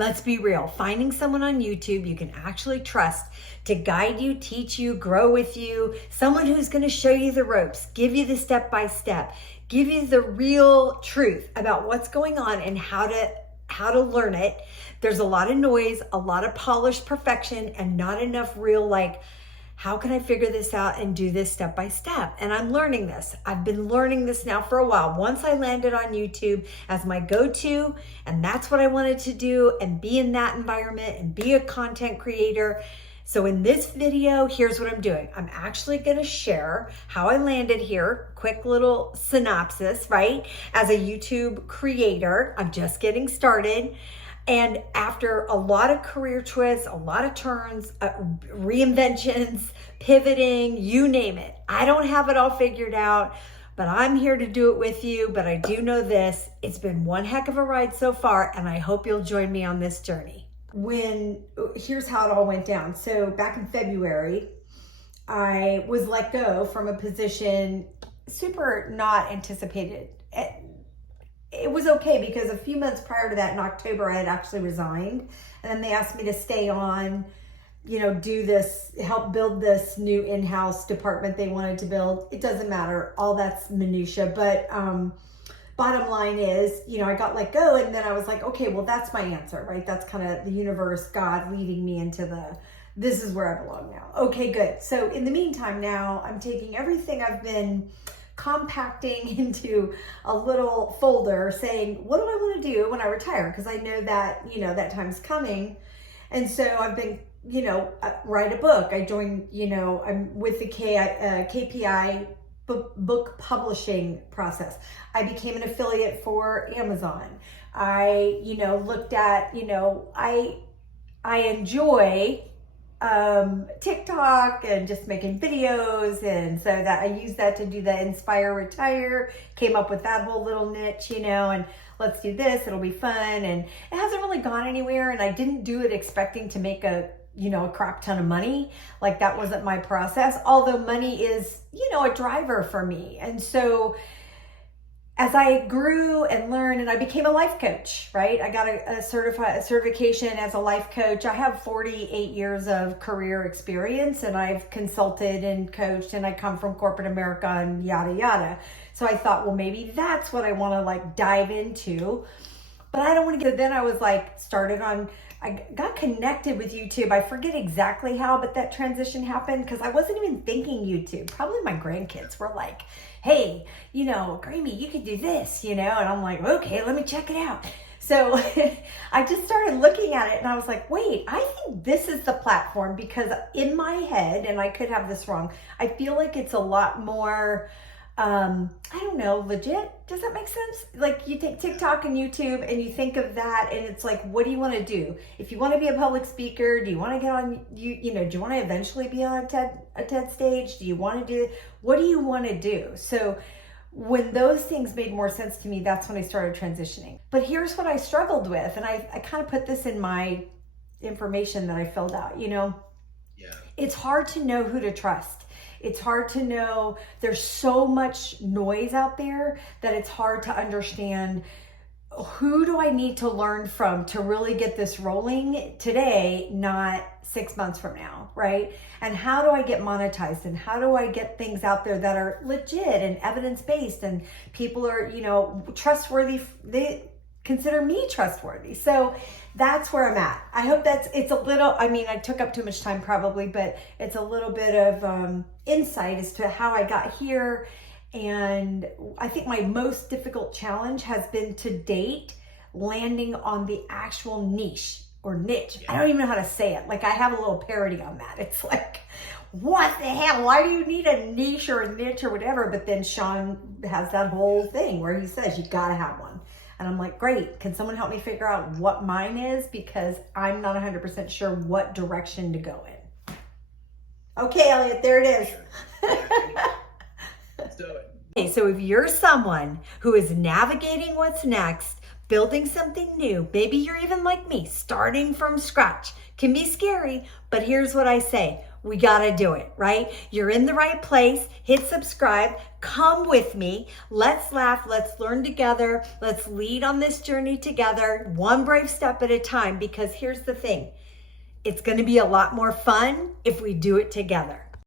Let's be real. Finding someone on YouTube you can actually trust to guide you, teach you, grow with you, someone who's going to show you the ropes, give you the step-by-step, give you the real truth about what's going on and how to learn it. There's a lot of noise, a lot of polished perfection, and not enough real, like, how can I figure this out and do this step by step? And I'm learning this. I've been learning this now for a while. Once I landed on YouTube as my go-to, and that's what I wanted to do, and be in that environment and be a content creator. So in this video, here's what I'm doing. I'm actually gonna share how I landed here. Quick little synopsis, right? As a YouTube creator, I'm just getting started. And after a lot of career twists, a lot of turns, reinventions, pivoting, you name it. I don't have it all figured out, but I'm here to do it with you. But I do know this, it's been one heck of a ride so far, and I hope you'll join me on this journey. Here's how it all went down. So back in February, I was let go from a position super not anticipated. It was okay because a few months prior to that in October, I had actually resigned. And then they asked me to stay on, do this, help build this new in-house department they wanted to build. It doesn't matter. All that's minutia. But bottom line is, I got let go, and then I was like, okay, well, that's my answer, right? That's kind of the universe, God leading me into this is where I belong now. Okay, good. So in the meantime, now I'm taking everything I've been compacting into a little folder saying, what do I want to do when I retire? Because I know that, that time's coming. And so I've been, write a book. I joined, I'm with the KPI book publishing process. I became an affiliate for Amazon. I, looked at, I enjoy TikTok and just making videos, and so that I use that to do the inspire retire, came up with that whole little niche, and let's do this, it'll be fun. And it hasn't really gone anywhere, and I didn't do it expecting to make a crap ton of money. Like, that wasn't my process, although money is a driver for me. And so as I grew and learned, and I became a life coach, right? I got a certification as a life coach. I have 48 years of career experience, and I've consulted and coached, and I come from corporate America and yada, yada. So I thought, well, maybe that's what I want to dive into, but I don't want to get, then I was I got connected with YouTube. I forget exactly how, but that transition happened because I wasn't even thinking YouTube. Probably my grandkids were like, hey, Grammy, you could do this, and I'm like, okay, let me check it out. So I just started looking at it, and I was like, wait, I think this is the platform, because in my head, and I could have this wrong, I feel like it's a lot more, I don't know, legit. Does that make sense? Like, you take TikTok and YouTube and you think of that, and it's like, what do you want to do? If you want to be a public speaker, do you want to get on, do you want to eventually be on a TED stage? Do you want to do, what do you want to do? So when those things made more sense to me, that's when I started transitioning. But here's what I struggled with, and I kind of put this in my information that I filled out, It's hard to know who to trust. It's hard to know, there's so much noise out there that it's hard to understand, who do I need to learn from to really get this rolling today, not 6 months from now, right? And how do I get monetized, and how do I get things out there that are legit and evidence-based, and people are, trustworthy, they consider me trustworthy. So that's where I'm at. I hope it's a little, I took up too much time probably, but it's a little bit of insight as to how I got here. And I think my most difficult challenge has been to date landing on the actual niche or niche. I don't even know how to say it. Like, I have a little parody on that. It's like, what the hell? Why do you need a niche or a niche or whatever? But then Sean has that whole thing where he says, you gotta have one. And I'm like, great, can someone help me figure out what mine is? Because I'm not 100% sure what direction to go in. Okay, Elliot, there it is. Let's do it. Okay, so if you're someone who is navigating what's next, building something new, maybe you're even like me, starting from scratch, can be scary, but here's what I say. we got to do it, right? You're in the right place. Hit subscribe. Come with me. Let's laugh. Let's learn together. Let's lead on this journey together, one brave step at a time, because here's the thing. It's going to be a lot more fun if we do it together.